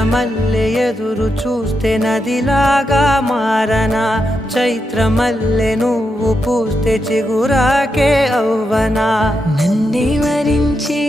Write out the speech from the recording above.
చంద్రమల్లె ఎదురు చూస్తే నదిలాగా మారనా, చైత్రమల్లె నువ్వు పూస్తే చిగురాకే అవ్వనా. నన్నే వరించి